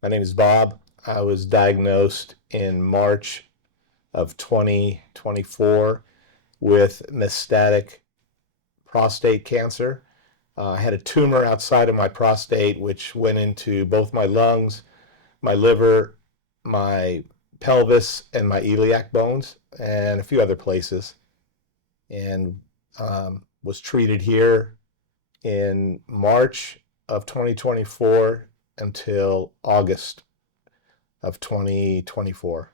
My name is Bob. I was diagnosed in March of 2024 with metastatic prostate cancer. I had a tumor outside of my prostate, which went into both my lungs, my liver, my pelvis, and my iliac bones, and a few other places. And was treated here in March of 2024 until August of 2024.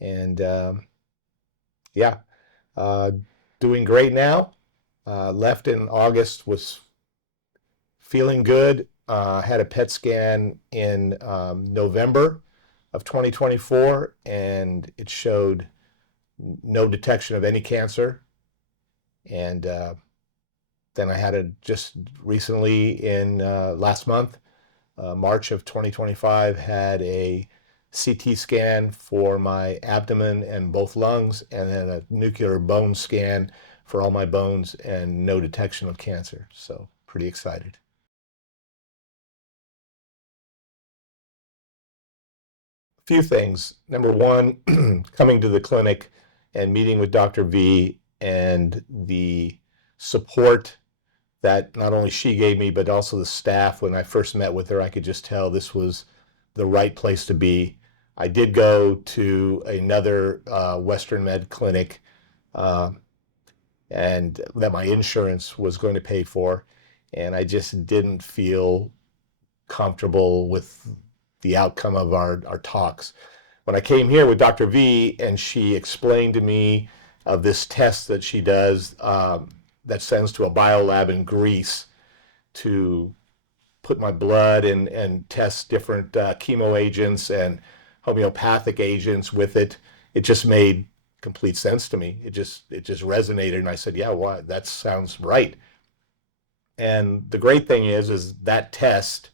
And yeah, uh, doing great now. Left in August, was feeling good. Had a PET scan in November of 2024, and it showed no detection of any cancer. And then I had a just recently in last month, March of 2025, had a CT scan for my abdomen and both lungs, and then a nuclear bone scan for all my bones, and no detection of cancer. So pretty excited. A few things. Number one, coming to the clinic and meeting with Dr. V and the support that not only she gave me, but also the staff. When I first met with her, I could just tell this was the right place to be. I did go to another Western Med clinic, uh, and that my insurance was going to pay for, and I just didn't feel comfortable with the outcome of our talks. When I came here with Dr. V and she explained to me of this test that she does, that sends to a biolab in Greece to put my blood and test different chemo agents and homeopathic agents with it. It just made complete sense to me. It just resonated, and I said, yeah, well, that sounds right. And the great thing is that test,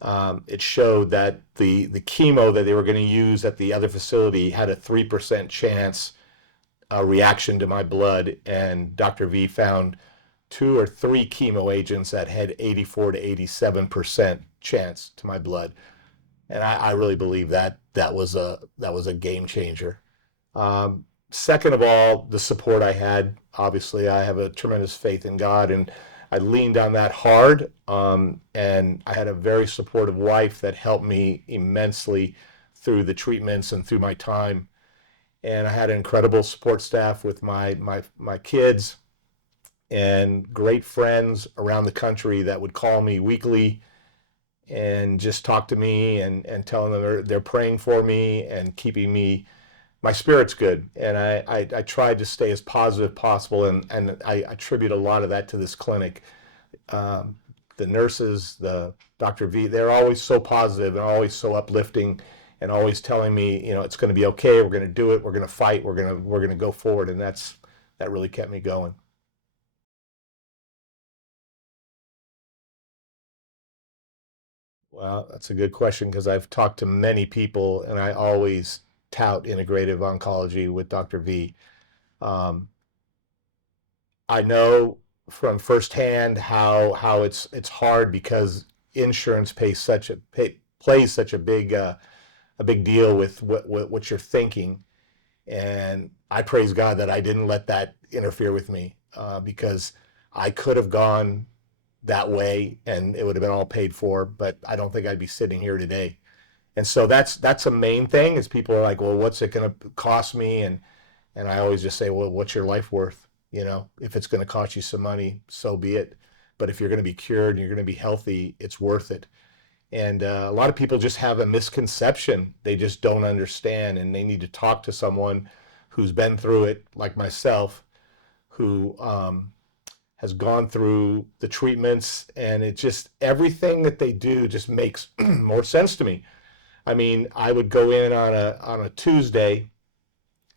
it showed that the chemo that they were going to use at the other facility had a 3% chance reaction to my blood, and Dr. V found two or three chemo agents that had 84 to 87% chance to my blood. And I really believe that was a game changer. Second of all, the support I had. Obviously, I have a tremendous faith in God, and I leaned on that hard. And I had a very supportive wife that helped me immensely through the treatments and through my time. And I had an incredible support staff with my kids and great friends around the country that would call me weekly and just talk to me and telling them they're praying for me and keeping me my spirit's good. And I tried to stay as positive as possible, and I attribute a lot of that to this clinic. Um, the nurses, the Dr. V, they're always so positive and always so uplifting and always telling me, it's going to be okay. We're going to do it. We're going to fight. We're going to go forward. And that really kept me going. Well, that's a good question because I've talked to many people and I always tout integrative oncology with Dr. V. Um, I know from firsthand how it's hard because insurance plays such a big deal with what you're thinking, and I praise God that I didn't let that interfere with me, because I could have gone that way and it would have been all paid for, but I don't think I'd be sitting here today. And so that's a main thing is people are like, well, what's it going to cost me? And I always just say, well, what's your life worth? If it's going to cost you some money, so be it. But if you're going to be cured and you're going to be healthy, it's worth it. And a lot of people just have a misconception. They just don't understand, and they need to talk to someone who's been through it, like myself, who has gone through the treatments, and it just everything that they do just makes more sense to me. I mean, I would go in on a Tuesday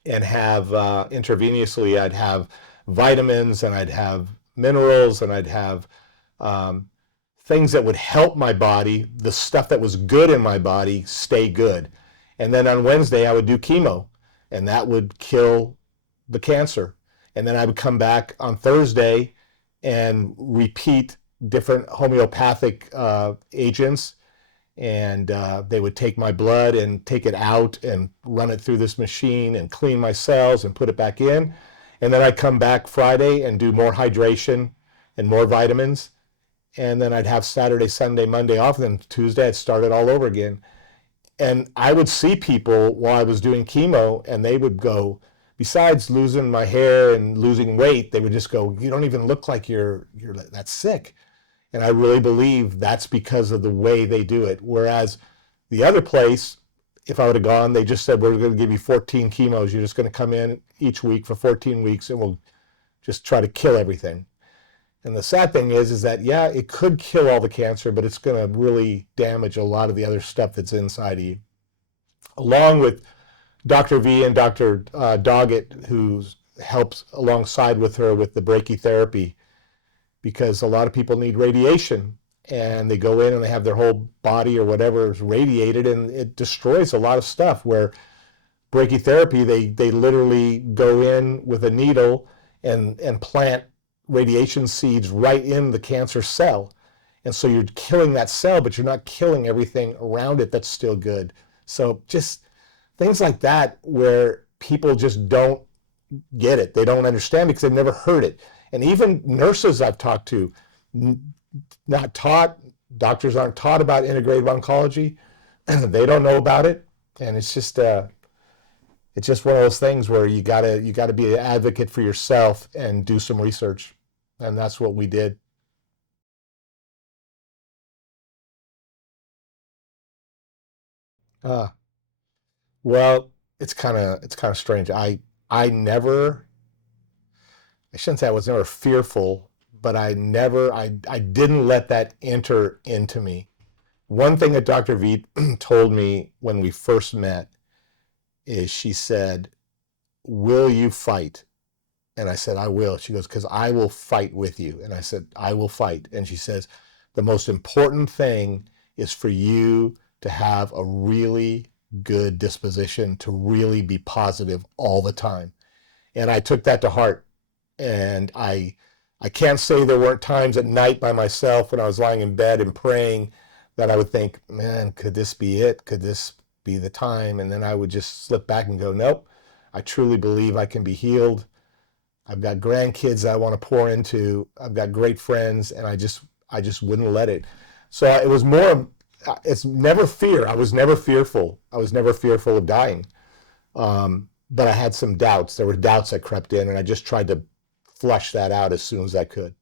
and have intravenously, I'd have vitamins and I'd have minerals and I'd have um, things that would help my body, the stuff that was good in my body, stay good. And then on Wednesday, I would do chemo, and that would kill the cancer. And then I would come back on Thursday and repeat different homeopathic agents, and they would take my blood and take it out and run it through this machine and clean my cells and put it back in. And then I'd come back Friday and do more hydration and more vitamins. And then I'd have Saturday, Sunday, Monday off. And then Tuesday I'd start it all over again. And I would see people while I was doing chemo, and they would go, besides losing my hair and losing weight, they would just go, you don't even look like you're that sick. And I really believe that's because of the way they do it. Whereas the other place, if I would have gone, they just said, we're going to give you 14 chemos. You're just going to come in each week for 14 weeks and we'll just try to kill everything. And the sad thing is that, yeah, it could kill all the cancer, but it's going to really damage a lot of the other stuff that's inside of you. Along with Dr. V and Dr. Doggett, who helps alongside with her with the brachytherapy, because a lot of people need radiation, and they go in and they have their whole body or whatever is radiated, and it destroys a lot of stuff. Where brachytherapy, they literally go in with a needle and plant radiation seeds right in the cancer cell. And so you're killing that cell, but you're not killing everything around it that's still good. So just things like that where people just don't get it. They don't understand because they've never heard it. And even nurses I've talked to, not taught, doctors aren't taught about integrative oncology. They don't know about it. And it's just one of those things where you gotta be an advocate for yourself and do some research. And that's what we did. Uh, well, it's kind of strange. I shouldn't say I was never fearful, but I didn't let that enter into me. One thing that Dr. V told me when we first met is she said, will you fight? And I said, I will. She goes, because I will fight with you. And I said, I will fight. And she says, the most important thing is for you to have a really good disposition, to really be positive all the time. And I took that to heart. And I can't say there weren't times at night by myself when I was lying in bed and praying that I would think, man, could this be it? Could this be the time? And then I would just slip back and go, nope, I truly believe I can be healed. I've got grandkids I want to pour into. I've got great friends, and I just wouldn't let it. So it was more, it's never fear. I was never fearful. I was never fearful of dying. But I had some doubts. There were doubts that crept in, and I just tried to flush that out as soon as I could.